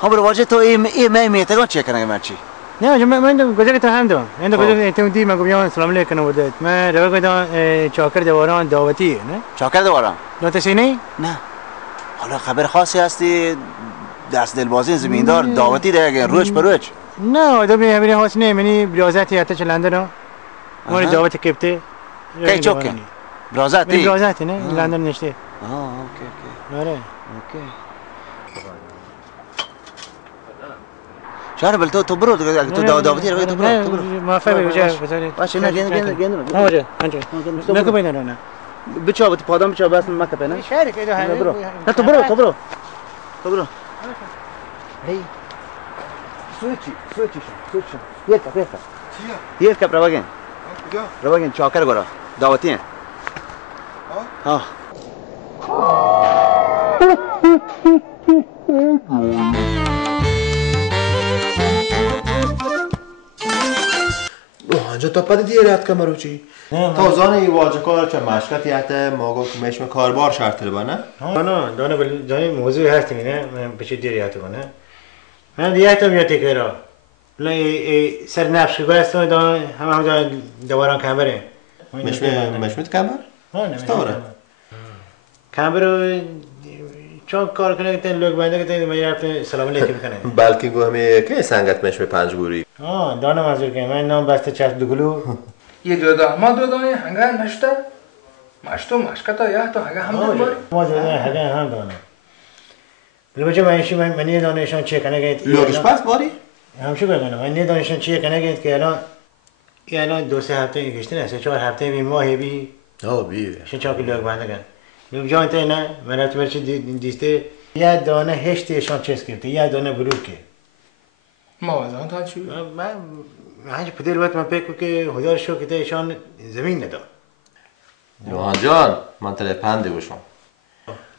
خبر واجه تو ای میتگان چه کنه مرچی نه من گذشت هم دارم عند گذشت تو دی مگو بیان سلام علیکم ودت من رو گفتم چاکر دواران دعوتیه نه چاکر دواران دو سینی نه حالا خبر خاصی هستی دست دلبازی زمیندار دعوتی ده روش بروش نه دو بی همین هاست نه منی برازاتی حتی لندن ما دعوت کپته کی چوکه برازاتی برازاتی نه لندن نشته اوکی اوکی آره اوکی شهر بل تو برو اگه تو دعوتی رو تو برو ما فهمی بجا باشه نه گندو ها وجه انجا نکو بین نه بچا بت پادام بچا بس مکه نه شهر که ده برو نه تو برو هی سوچی یه کپ رواگن کجا رواگن چاکر گورا دعوتی ها آنجا تا پد دیره که مروچی تا زانه واجه کار چه مشکتی حتی ماگو کمش کاربار شرط با نه نه دانه موضوع هستی نه من بچه دیری هاتو نه من دیاتم یاتی کرا لا سر نفس گوست دان هم دواران کمبره مشمت کمبر ها نه کمبر چون کار کنه که لوگ بنده که من رفت سلام علیکم کنه بلکه گو همه که سنگت مشم پنج گوری دانه منظور که من نام بسته چسب دوگلو یه دودا ما دودای هنگا نشته ماشتو ماشکتا یا تو هنگا هم داره ما دودای هنگا هم دانه بلکه من یه دانشان چه کنه که لوگش پس باری همشو بگم من یه دانشان چه کنه که الان 2-3 هفته گشته نه 3-4 هفته بی ماه بی بیه شن چاکی لوگ بنده کن لوگ جان تا نه من تو برچه دیسته یه دانه هشتشان چیز کرده یه دانه بلوکه ما وزان تا چی من هنچه پدر وقت من پیکو که خدا رو شکر که ایشان زمین نداد نوحان جان من تله پنده گوشم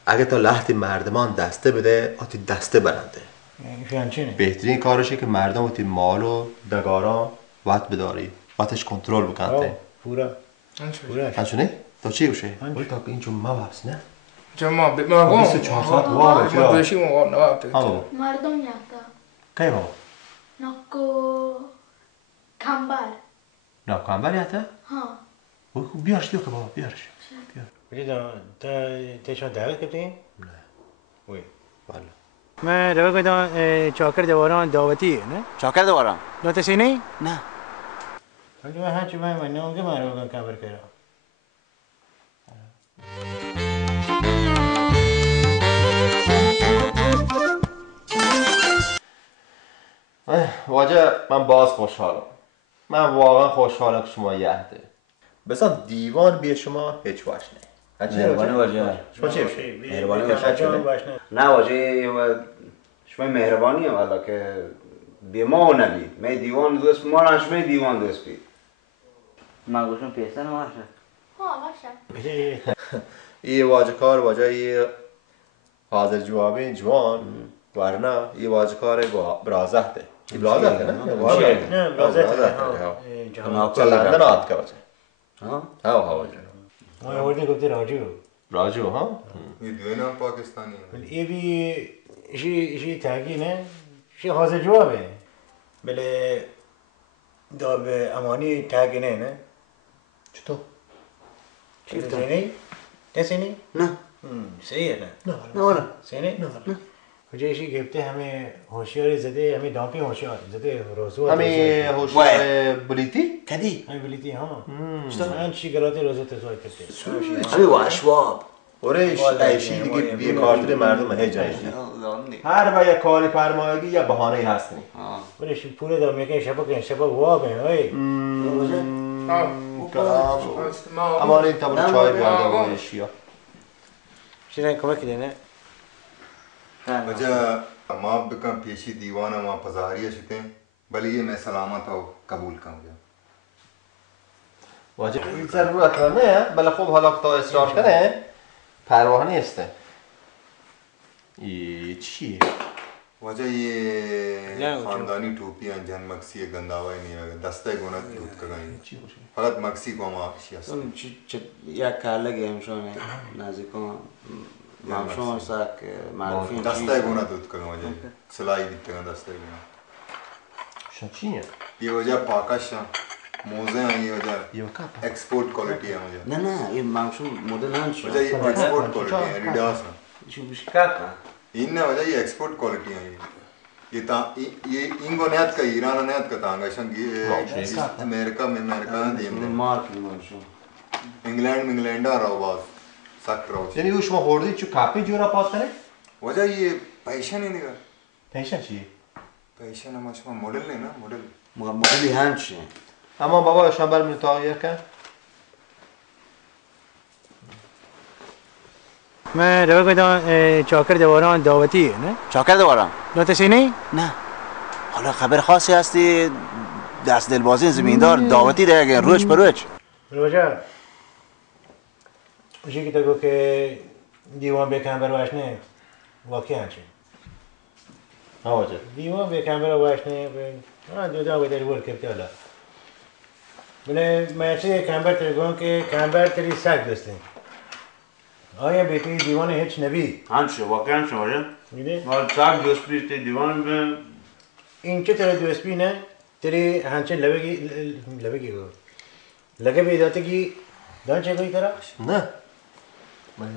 اگه تا لحظه مردمان دسته بده آتی دسته برنده بهترین کارشه که مردم آتی مال و دگارا وقت بداری وقتش کنترل بکنده پورا هنچونه؟ تا چی گوشه؟ بایی تا که اینجا مبابس نه؟ جمع بگم 24 ساعت واره چرا؟ بشیم و نواب مردم یافتا کی با؟ نکو کمبر نه کامبر یاته؟ ها بیارش دیو که بابا بیارش بیار تا شما دعوت کردین؟ نه وی بله من رو گفتم چاکر دواران دعوتیه نه؟ چاکر دواران دو سینی؟ نه ولی من هرچی من نمیگم من رو کمبر کردم واجه من باز خوشحالم من واقعا خوشحالم که شما یهده بسان دیوان بی شما هیچ واش نه مهربانی واجه شما چی بشه؟ مهربانی واجه نه واجه شما مهربانی هم والا که بی ما و نبی می دیوان دوست ما را شما دیوان دوست بی من گوشم پیستن ماشه ها باشه این واجه کار واجه یه حاضر جوابی جوان ورنه یه واجه کار برازهده این برازهده نه؟ نه برازهده چه لندن آت که باشه ها واجه ما یه وردی گفتی راجو ها؟ ये दोनों पाकिस्तानी हैं ये भी شی تاگی نه شی حاضر جوابه بله داب امانی تاگی نه چطور؟ چی سینی؟ نه سینی؟ نه صحیحه نه نه والا سینی؟ نه کجا شی گفته همه هوشیاری زده همه دامپی هوشیار زده روزو همه هوشیار بلیتی؟ کدی همه بلیتی ها من چی گلاتی روزو تزوی کرده همه واشواب اورش ایشی دیگه بی کارتر مردم هجایی هر با یک کاری فرمایگی یا بهانه هست نی برش پول دام میگه شبا وابه ای اما این تابلو چای بیارده و ایشیا شیرین کمک دیده वजह माँ बिकम पेशी दीवाना माँ पजारिया शिते भले ये मैं सलामत हो कबूल करूँगा واجه این ضرورت نه بله خوب حالا تا اصرار کنه پرواح نیسته این چیه؟ वजह ये खानदानी टोपियाँ जन मक्सी गंदावा नहीं है दस्ते गुना दूध का गाइन फलत मक्सी को माँ शिया یک کالگی همشونه نزدیکم مامشون ساک معروفین دسته گونه دود کنم وجه سلایی بیتگن دسته گونه شن چیه؟ ये वजह पाकश मोजे हैं ये वजह एक्सपोर्ट क्वालिटी है मुझे نه این مامشون مدل هنچ वजह ये एक्सपोर्ट क्वालिटी है एडिडास है چی بشکاکا इनने वजह ये एक्सपोर्ट क्वालिटी है ये इनको नियत का ईरान नियत का तांगा शन अमेरिका में दीम مارک مامشون इंग्लैंड आ रहा बात सक रहा یعنی او شما خوردی چو کپی جورا پاس کنه؟ वजह ये पैसा नहीं देगा پیشن چیه؟ पैसा ना मशमा मॉडल नहीं ना मॉडल مدلی هنچه اما بابا شما برمی تغییر کرد؟ من رو کدام چاکر دواران دعوتیه نه؟ چاکر دوارم نوتسی نی؟ نه حالا خبر خاصی هستی دست دلبازی زمیندار دعوتی ده اگه روچ پروچ روجا اونجایی که تو گو که دیوان بکن برواش نه واقعی هنچه آواجه دیوان بکن برواش نه جدا بدر ور کبتی حالا بله مایچه کمبر ترگون که کمبر تری سگ دسته آیا بیتی دیوان هیچ نبی هنچه واقعا شما میده؟ مال چاک دوست بیشتی دیوان به این چه تر دوست بی نه تری هنچه لبگی گو لگه بیداته کی دان چه کوئی طرح؟ نه من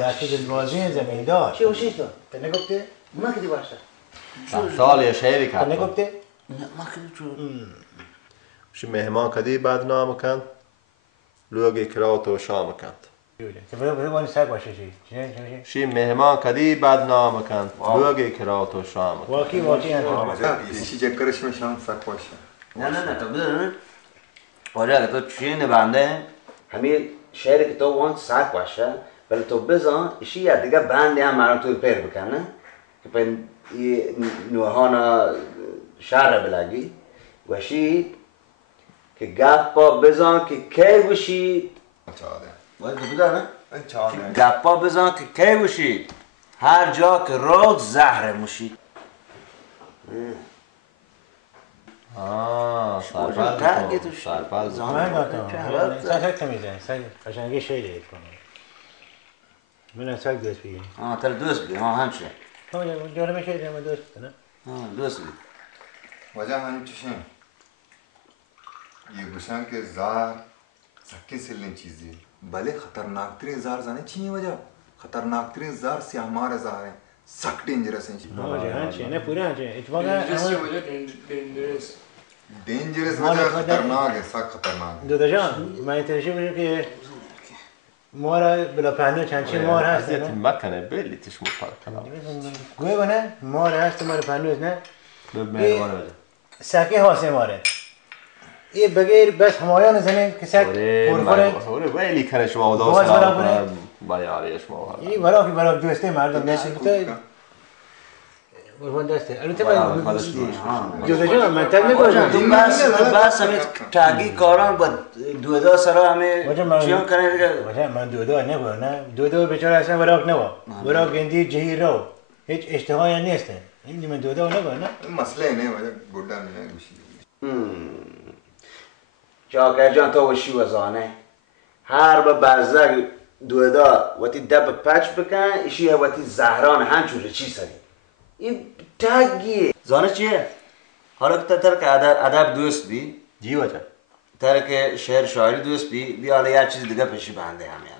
دست دلبازی زمیندار چی وشی تو؟ تنه گفته؟ ما کدی باشه سال یا شهری تنه کرد گفته؟ نه ما کدی چون شی مهمان کدی بدنام کند لوگ کرات و شام کند که بگوانی سگ باشه چی؟ شی مهمان کدی بدنام کند لوگ کرات و شام کند واقعی वजह इसी चक्कर में शाम सक पाशा نه تو بدون آره اگه تو چیه نبنده همین شهر که تو وان ساک باشه ولی تو بزن ایشی یا دیگه بندی هم مرام توی پیر بکنه که پین نوهانا شهر بلگی وشی که گپا بزن که کی بشید चाहते باید تو بدانه हैं चाहते گپا بزن که کی بشید هر جا که رود زهر موشید سرپل تو سرپل من دادم سگ تمیزه سگ قشنگی شیره کنه من سگ دوست بگیم تر دوست بی همچه جالب شیره من دوست نه دوست بی वजह हम चुशे ये गुशान के जार सके सिलने चीजें भले खतरनाक तरीन जार जाने चाहिए वजह खतरनाक तरीन जार से हमारे जार हैं सक डेंजरस हैं هنچه نه پوره هنچه اتفاقا डेंजरस वजह खतरनाक है सक खतरनाक دادا جان من اینترشی بودم که مار بلا پهنو چند چی مار هست اذیت نه مکنه بلی تشمو پار کنم گوه گونه مار هست مار پهنوز نه به مهربان بده سکه هاسه ماره یه بغیر بس همایان زنه که سک پرخوره اوره ولی کنه شما باز داستان برا کنه؟ بله آره شما این برا دوسته مردم نه البته قربان دسته البته من دادا جان من تب نگوشم تو بس همه تاگی کاران با دودا سرا همه چیان کنه دیگه وجه من دودا نگو نه دودا بیچاره اصلا براک نوا براک گندی جهی رو هیچ اشتهایی نیسته این من دودا نگو نه मसले नहीं वजह गुड्डा नहीं है गुशी چاکر جان تو وشی وزانه هر با برزگ دودا وقتی دب پچ بکن ایشی وقتی زهران هنچوره چی سری این تاگیه زانه چیه؟ حالا که تر که ادب دوست بی جی وجه تر که شعر شاعری دوست بی حالا یه چیز دیگه پیشی بنده همه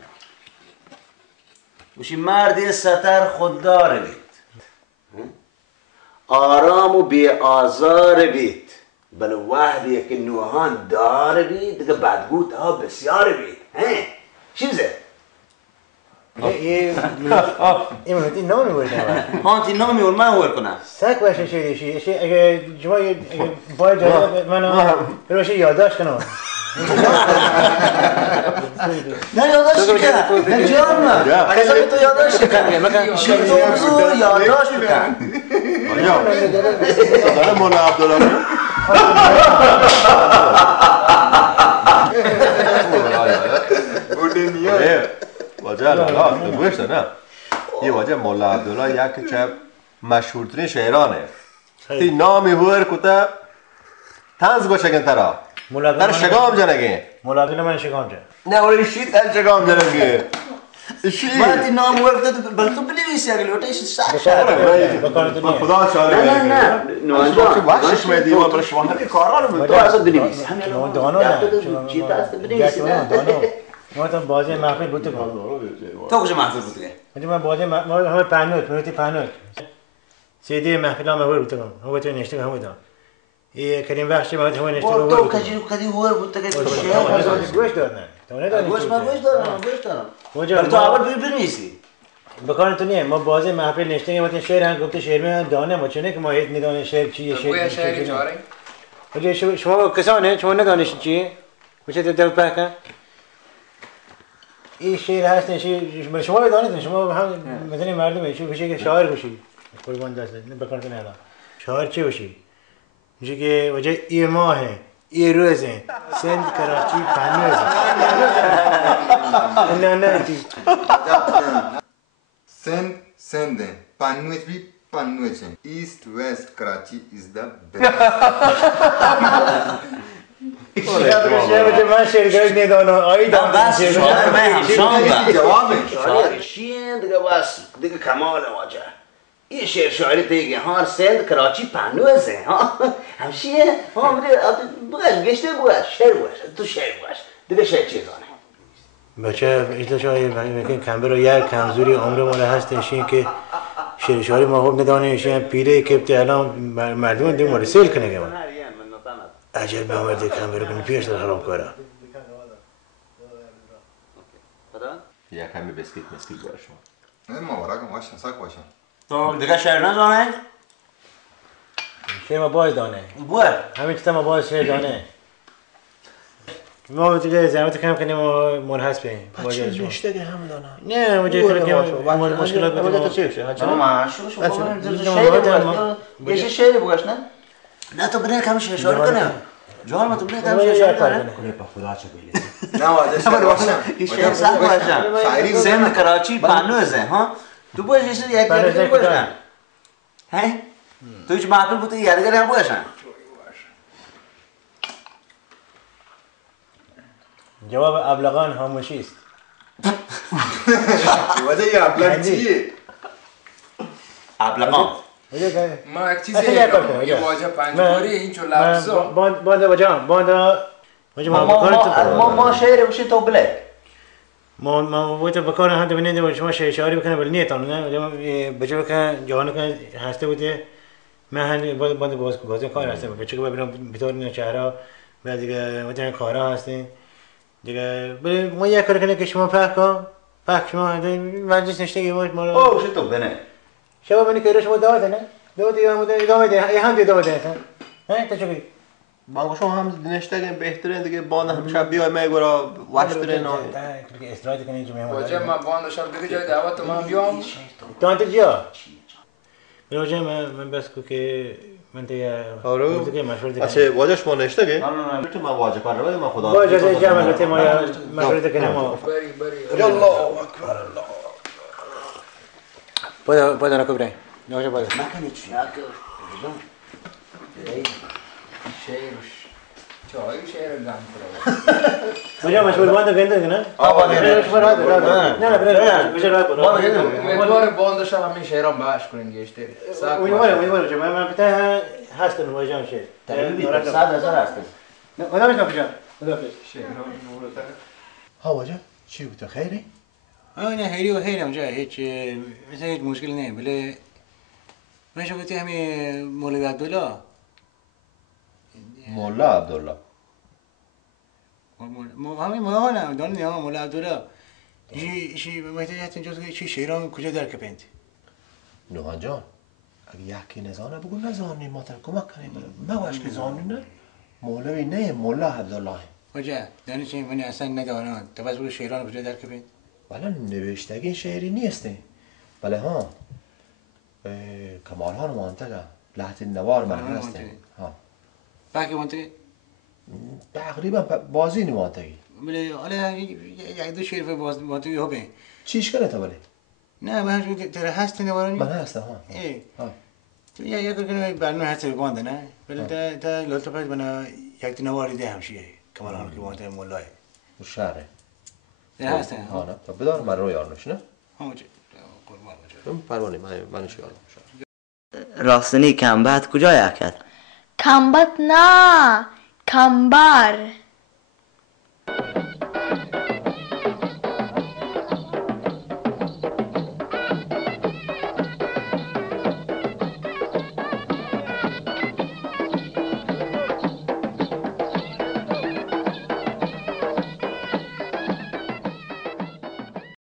وشی مردی ستر خوددار بید آرام و بی آزار بید بله وحدی که نوحان دار بید دیگه بدگوت ها بسیار بید چیزه؟ این منوتی نامی بوده هانتی نامی اون من هور کنم سک باشه شیریشی اگه شما باید جالب منو روشی یادداشت کنم نه یادداشت کن نه جان من کسایی تو یادداشت کن شیطوزو یادداشت بکن داره مولا عبدالله गुड्डे नहीं है واجه لالا بگوشت نه یه واجه مولا عبدالله یک چه مشهورترین شعرانه تی نامی هور کتا تنز گوشگن ترا در شگام جنگه مولادون من شگام جا نه ولی شید تن شگام جنگه ما تی نام ورد بل تو بنویسی اگه لوتش ساعت خدا شاهد نه نوانجان واسش میدی و برای شما همین کارا رو تو اصلا بنویسی دانو نه چی تاست بنویسی دانو ما تا بازی محفل بود تو کجا محفل بود که من بازی ما همه پنوت میتی پنوت سیدی محفل ما ور بود هم تو نشته هم دان ای کریم بخشی ما هم نشته ور تو کجی کدی ور بود که گوش دارن تو نداری گوش دارم اونجا تو اول بنویسی بکار تو نیه ما بازی محفل نشته که ما شعر هم گفته شعر من دانه ما چونه که ما هیچ ندانه شعر چیه گویا شعری جاری وجه شما کسانه شما ندانش چیه وجه تو دو پاکن این شعر هست نشی شما بدانید شما هم مثلا مردم میشی بشه که شاعر بشی قربان دست نه بکار تو نه شاعر چی بشی میشه که وجه ای ماه ای روزه سند کراچی پانوز نه چی Send Panwich भी Panwich है East West Karachi is the best شعر من شعرگاهی ندانم آیی دام بس شاعر من همشان جواب है شاعر شین دیگه بس دیگه کمال واجه این شعر شاعری دیگه ها سند کراچی پانوزه ها همشیه ها بگش گشته بگش شعر بگش تو شعر بگش دیگه شعر چیزانه بچه ایشتا شاید میگن کمبر یک کمزوری عمر مال هستش این که شعر شاعری ما خوب ندانیم پیره که الان مردم دیگه مال سیل کنه که عجب به آمده کمبر کنی پیش در حرام کاره یک کمی بسکیت باید شما نه ما ورا که واشن ساک واشن تو دیگه شعر نزانه؟ شعر ما باز دانه بوه همین چیزا ما باز شعر دانه ما دیگه زحمت کم کنیم و منحصر بیم بچه نشته که هم دانم نه مجھے که مشکلات بود تو چی بشه شما شو شعر بگش نه؟ نه تو بنه کم شعر شاعری کنه جان ما تو بنه کم شعر شاعری کنه کنه با خدا چه بیلی نه واجه شعر واشن این شعر سخت باشن شاعری سند کراچی پانوزه ها تو باید یه شعر یادگاری بگشن هی تو هیچ محفل بود یادگاری هم بگشن جواب ابلغان خاموشی است واجه یه ابلغ چیه ابلغان ما یک چیزی یه واجه پنجباری این چون لفظا بانده بجام بانده ما شعر بشه تو بله ما وقت بکار هم ببینید و شما شعری بکنه ولی نیتون نه بچه که جوان که هسته بوده من هم باند باز کار هستم بچه که ببینم بطور نه چهره بعد دیگه مثلا کارا هستین دیگه ولی ما یک کار کنه که شما پاک شما مجلس نشته ما اوه شو تو بنه شما ببینید که شما داده نه داده یا ادامه ده هم داده نه تا چه بانگو شما هم نشته که بهتره دیگه باند همیشه بیای میگورا واشتره نه دیگه استراحت کنید جو میام واجه ما باند شب دیگه جای دعوت ما بیام تو انت جا واجه من بس که من دیگه اچھا واجه شما نشته که نه تو من واجه کار رو من خدا واجه جمع البته ما مشورت کنیم بری الله اکبر الله پادا نکبره نوشه پادا ما کنی چی شعرش چای شعر گام کرد مجھے مشغول باند گنده نه نه امیدوار باند شب همین شعرام باش کنین گشته امیدوارم من پتا هستم واجه شعر تقریبا 100,000 هستن نه خدا میکنم خدا ها واجه چی بود خیری نه خیری و خیری اونجا هیچ مثلا هیچ مشکل نه بله من شما همین مولوی عبدالله مولا عبدالله همین مولانا دانید یا مولا عبدالله چی مثلا اینجا چی شیران کجا در کپند نوحان جان اگه یکی نزانه بگو نزانی ما تر کمک کنیم ما واش که زانی نه مولوی نه مولا عبدالله کجا دانید چی من اصلا ندانم تو بس بگو شیران کجا در کپند ولی نوشتگی شعری نیسته بله ها کمال ها رو منطقه لحظه نوار من هسته ها باقی منطقه تقریبا بازی منطقی بله حالا یک دو شعر باز منطقی ها بین چیش کنه تا بله نه من همچون تره هستی نوارانی من هستم ها تو یک کنه برنامه هست بانده نه ولی تا لطفا پس بنا یک نواری ده همشیه کمال ها که منطقه مولاه شهره نه هستن ها نه خب بدار من رو یار نشه نه ها چه قربان پروانه منش یار راستنی کمبت کجا یکت؟ کمبت نه کمبر